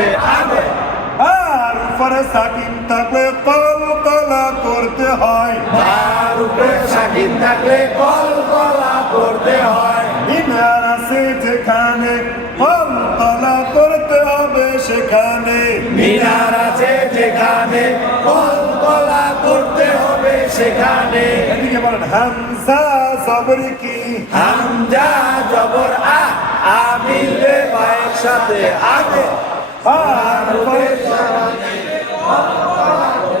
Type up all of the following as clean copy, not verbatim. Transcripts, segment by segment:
সাথে আবে আর উপরে সাকিন থাকলে কলকলা করতে হয় তার উপরে সাকিন থাকলে কলকলা করতে হয় মিনার আছে যেখানে কলকলা করতে হবে সেখানে মিনার আছে যেখানে কলকলা করতে হবে সেখানে এদিকে বলেন হামজা জবর কি হামজা জবর আ আমিলে পায়ের সাথে আগে আর উপরে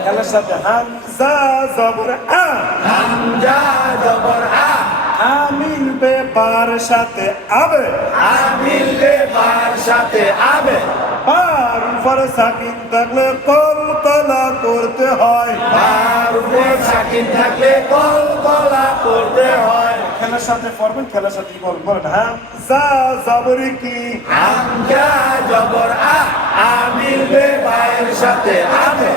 খেলার সাথে হামজা জবর আ হামজা জবর আ আমিল বেপার সাথে আবে আমিলে পায়ের সাথে আবে আর উপরে সাকিন থাকলে কলকলা করতে হয় তার উপর সাকিন থাকলে কলকলা করতে হয় খেলার সাথে পড়বেন খেলার সাথে বলেন হামজা জবর কি হামজা জবর আ আমিলে পায়ের সাথে আবে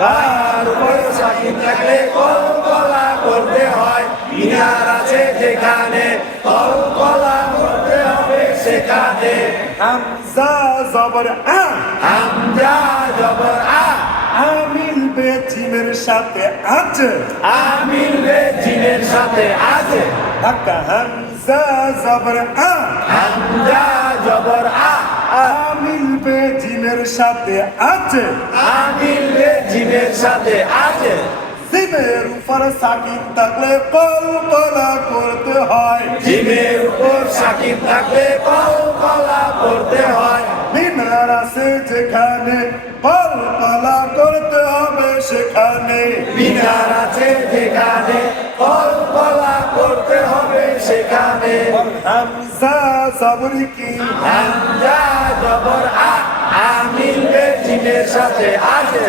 তার উপর সাকিন থাকলে কলকলা করতে হয় মিনার আছে যেখানে কলকলা করতে হবে সেখানে হামজা জবর আ হামজা জবর আ আমিল বে জিমের সাথে আছে আমিলে জিনের সাথে আছে ধাক্কা হামজা জবর আ হামজা জবর আ আমিল বে জিমের সাথে আছে আমিলে জিনের সাথে আছে জিমের উপর সাকিন থাকলে কলকলা করতে হয় জিমের উপর সাকিন থাকলে কলকলা করতে হয় মিনার আছে যেখানে কলকলা করতে হবে সেখানে মিনার আছে যেখানে কলকলা করতে হবে সেখানে হামজা জবর কি হামজা জবর আ আমিলে জিনের সাথে আছে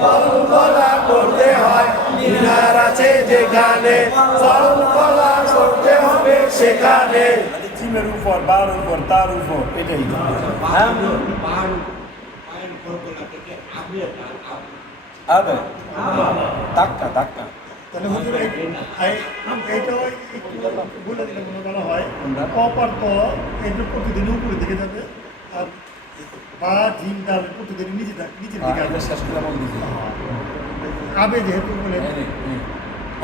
কলকলা করতে হয় মিনার আছে যেখানে কলকলা করতে হবে সেখানে জিমের উপর বার উপর তার উপর এটাই আবে ধাক্কা ধাক্কা তাহলে হুজুর এইটাও একটু বলে দিলে মনে করা হয় অপার তো এটা প্রতিদিন উপরে দিকে যাবে আর বা জিম ডাল প্রতিদিন নিচের দিকে আসবে শেষ করে বল দিছি আবে যেহেতু বলে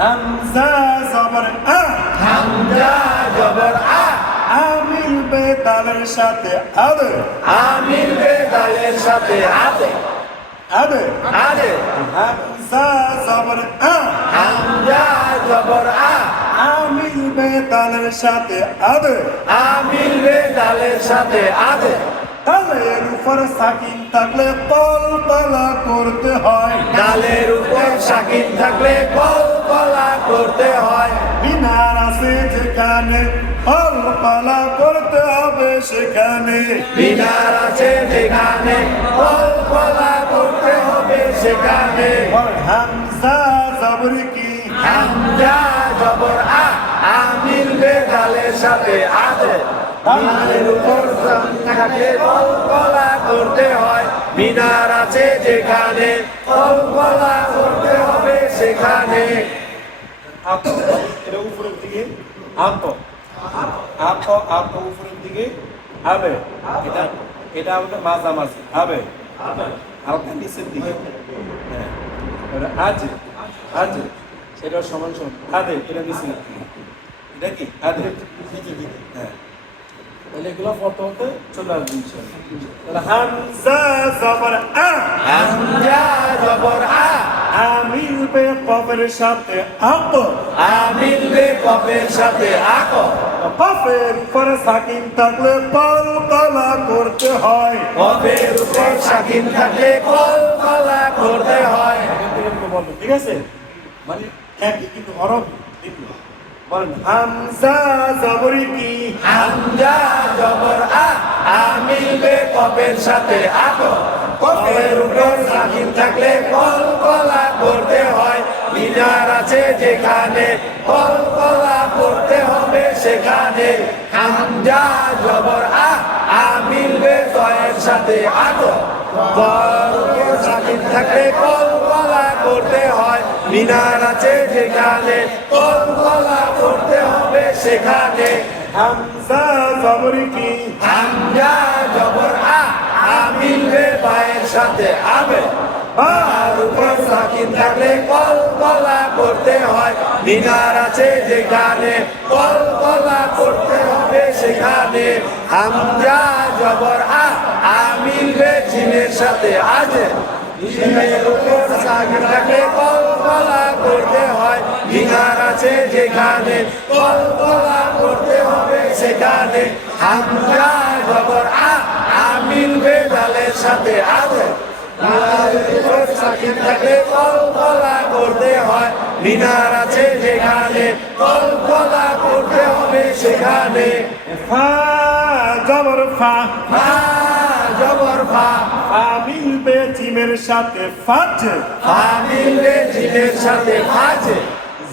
হামজা জবর আ হামজা জবর আ আমিল বে দালের সাথে আবে আমিলে দালের সাথে আছে আবে আছে হামজা জবর আ হামজা জবর আ আমিল বে দালের সাথে আবে আমিলে দালের সাথে আছে দালের উপর সাকিন থাকলে কলকলা করতে হয় ডালের উপর সাকিন থাকলে কলকলা করতে হয় মিনার আছে যেখানে কলকলা করতে হবে সেখানে মিনার আছে যেখানে কলকলা করতে হবে সেখানে হামজা জবর কি হামজা জবর আ আমিলে দালের সাথে আছে মিনারের উপর থাকে কলকলা করতে হয় মিনার আছে যেখানে কলকলা করতে হবে সেখানে আপ এটা উপরের দিকে আপ আপ আপ উপরের দিকে আবে এটা এটা আমাদের মাঝামাঝি আবে হালকা নিচের দিকে হ্যাঁ এবার আজ আজ সেটা সমান সমান আদে এটা নিচের দিকে এটা কি আদে নিচের দিকে হ্যাঁ তাহলে এগুলো ফটোতে চলে আসবে ইনশাআল্লাহ তাহলে হামজা জবর আ হামজা জবর আ আমিল বে কফের সাথে আপ আমিলে কফের সাথে আক কফের উপর সাকিন থাকলে কলকলা করতে হয় কফের উপর সাকিন থাকলে কলকলা করতে হয় ঠিক আছে মানে একই কিন্তু হরফ ভিন্ন বলেন হামজা জবর কি হামজা জবর আ আমিলে কফের সাথে আক কফের উপর সাকিন থাকলে কলকলা করতে হয় মিনার আছে যেখানে কলকলা করতে হবে সেখানে হামজা জবর আ আমিলে কয়ের সাথে আক সাকিন থাকলে কলকলা করতে হয় মিনার আছে যেখানে কলকলা করতে হবে সেখানে হামজা জবর কি হামজা সাথে আবে বার উপর সাকিন থাকলে কলকলা করতে হয় মিনার আছে যেখানে কলকলা করতে হবে সেখানে হামজা জবর মিলবে জিমের সাথে আজে জিমের উপর সাকিন থাকলে কলকলা করতে হয় মিনার আছে যেখানে কলকলা করতে হবে সেখানে হামজা জবর মিলবে দালের সাথে আজে সাকিন থাকলে কলকলা করতে হয় মিনার আছে যেখানে কলকলা করতে হবে সেখানে ফা জবর ফা জবর ফা মিলবে জিমের সাথে ফাজ মিলবে জিমের সাথে ফাজ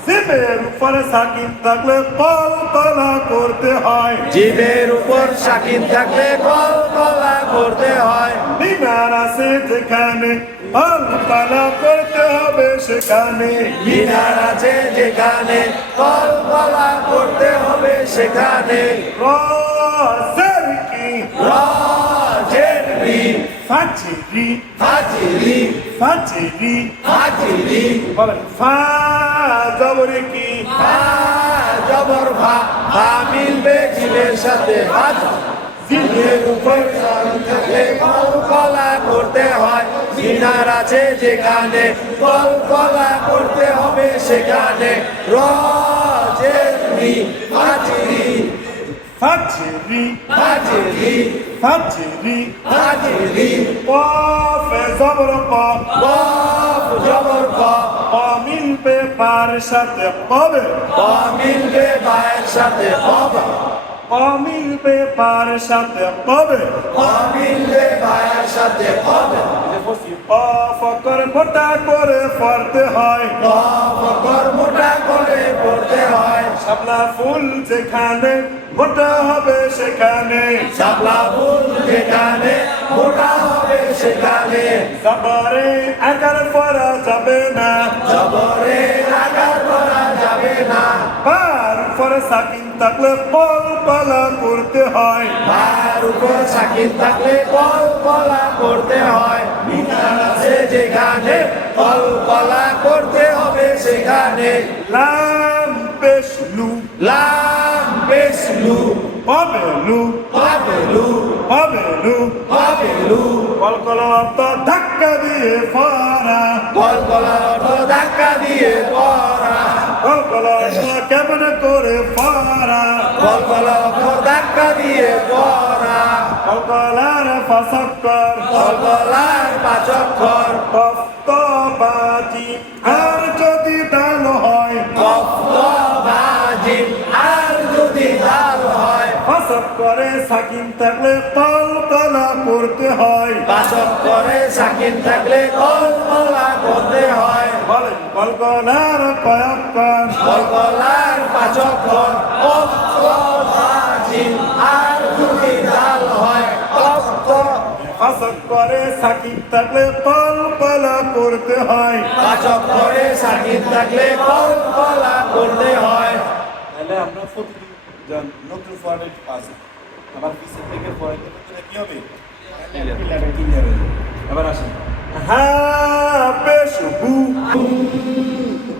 জিমের উপর সাকিন থাকলে কলকলা করতে হয় জিমের উপর সাকিন থাকলে কলকলা করতে হয় মিনার আছে যেখানে কলকলা করতে হবে সেখানে মিনার আছে যেখানে কলকলা করতে হবে সেখানে রজের কি রাজের রি ফাজিরি ফাজিরি ফাজিরি ফাজিরি বলেন ফা জবর কি জবর ভা মিলবে জিমের সাথে ভাজ জিমের উপর সাকিন থাকলে কলকলা করতে হয় মিনার আছে যেখানে কলকলা করতে হবে সেখানে রাজের রি ফাজিরি ফাজিরি ফাজিরি ফাজিরি ফাজিরি কফ জবর কফ কফ জবর ক মিলবে পার সাথে পাবে মিলবে বায়ের সাথে বাবা মিলবে পার সাথে পাবে মিলবে বায়ের সাথে বাবা ফকর মোটা করে পড়তে হয় কর মোটা করে পড়তে হয় শাপলা ফুল যেখানে মোটা হবে সেখানে শাপলা ফুল যেখানে মোটা হবে সেখানে জবরে আকার পড়া যাবে না জবরে আকার করা যাবে না পার উপর সাকিন থাকলে কলকলা করতে হয় তার উপর সাকিন থাকলে কলকলা করতে হয় মিনার আছে যেখানে কলকলা করতে হবে সেখানে লাম পেশলু লাম বেসলু পাবেলু পাবেলু পাবেলু পাবেলু কলকলা অর্থ ধাক্কা দিয়ে পড়া কলকলা অর্থ ধাক্কা দিয়ে পড়া কলকলা অর্থ কেমন করে পড়া কলকলা অর্থ ধাক্কা দিয়ে পড়া কলকলার ফাঁসক্কর কলকলার পাচক্ষর কফত বাজি আর যদি দাল হয় কফত বাজিব আর যদি দাল হয় ফাঁসক্করে সাকিন থাকলে কলকলা করতে হয় পাচক করে সাকিন থাকলে কলকলা করতে হয় বলেন কলকলার কয়ক্কর কলকলার পাচক্ষর কফত বাজিব আর যদি দাল হয় কফত ফাঁসক্করে সাকিন থাকলে কলকলা করতে হয় পাচক করে সাকিন থাকলে কলকলা করতে হয় তাহলে আমরা প্রতিদিন নতুন ফর্মেট পাস আবার পিসের থেকে পড়াইতে করতে কি হবে ক্লিয়ার হয়ে যাবে এবার আসেন হ্যাঁ বেশ হু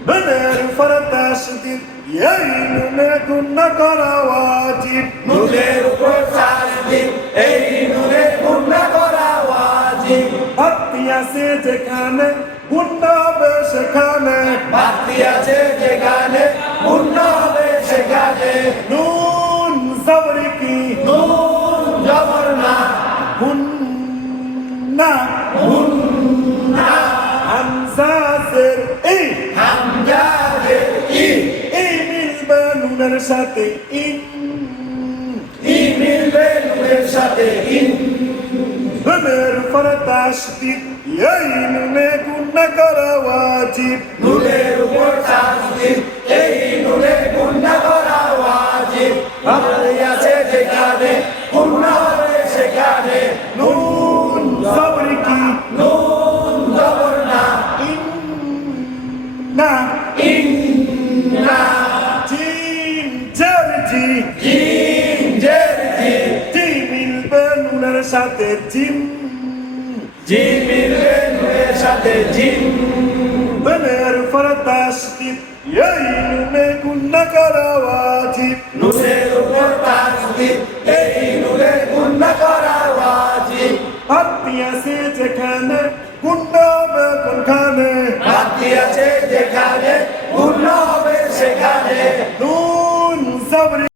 বনের ফরতাস দিন এই নুনে গুন্না করা ওয়াজিব নুনের উপর চাষ দিন এই নুনের গুণা করা ওয়াজিব ভক্তি আছে যেখানে গুন্না হবে সেখানে ভক্তি আছে যেখানে গুণা হবে সেখানে নুন জবরি কি নুন জবর না গুন্না গুণা হামজা জের ই হামজাদের এই মিলবে নুনের সাথে ইন মিলবে নুনের সাথে ইন নুনের উপর তাসদিদ এই নুনে গুন্না করা ওয়াজিব নুনের উপর চাষ দিন এই নুনের গুণা করা ওয়াজিব ভক্তি আছে যেখানে গুণা হবে সেখানে নুন জবরি কি নুন জবর না না ইন্না জিম জের জি জিম জের জি জি মিলবে নুনের সাথে জিম জিম মিলবে নুনের সাথে জিম নুনের উপর তাসদিদ এই নুনে গুণা করা ওয়াজিব নুনের উপর তাসদিদ এই নুনে গুণা করা ওয়াজিব হাত দিয়েছে যেখানে গুণা হবে কোনখানে বাতি আছে যেখানে গুণ হবে সেখানে নুন সাবরি